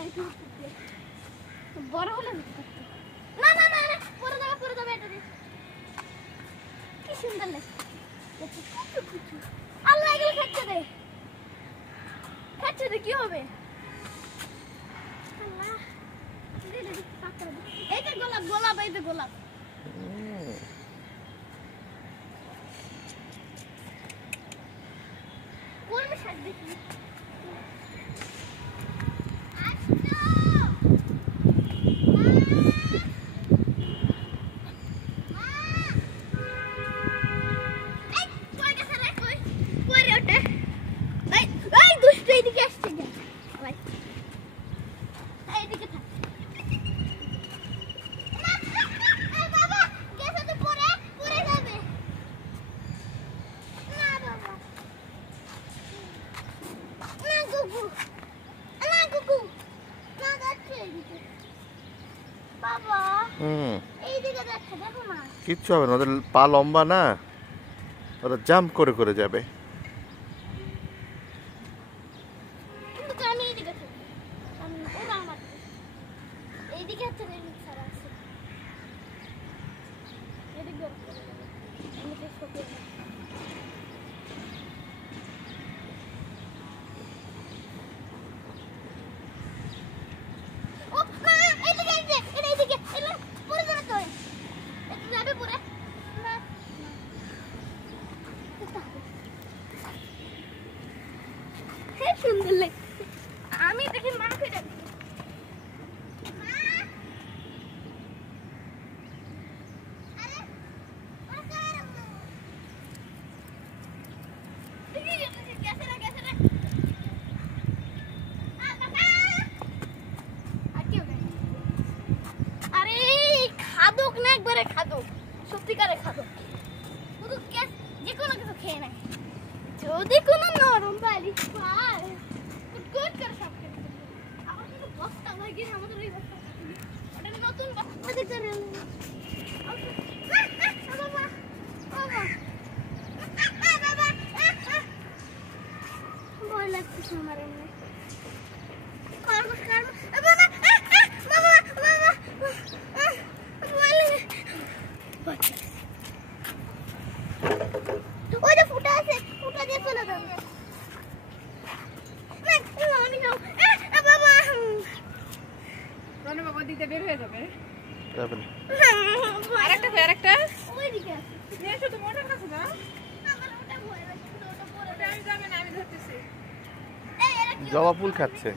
না একটু বড় হলে না না না না পরে যাবে এটা কি সুন্দর লাগে আল্লাহ এগুলো খাচ্ছে দে কি হবে আল্লাহ এই যে গোলাপ এই যে গোলাপ কলমি শাক দেখি কিচ্ছু হবে না, ওদের পা লম্বা না, ওরা জাম্প করে করে যাবে। সুন্দর লাগে আমি দেখি মা কে ডাকি আরে খাদক না একবারে খাদক সত্যিকারে খাদক শুধু যে কোনো কিছু খেয়ে নেয় যদি কোনো নরম বালিশ পায় কুট করে সব খেয়ে আমার কিন্তু বস্তা ভাগিয়ে আমাদের ওই বস্তা ওটা নতুন বস্তা দেখতে রেল ভয় লাগতেছে আমার এমনি বের হয়ে যাবে যাবে না আরেকটা ওইদিকে আছে নিয়ে এসো তুমি ওটার কাছে না আমার ওটা ভয় লাগছে ওটা পরে আমি যাবে না আমি ধরতেছি জবা ফুল খাচ্ছে।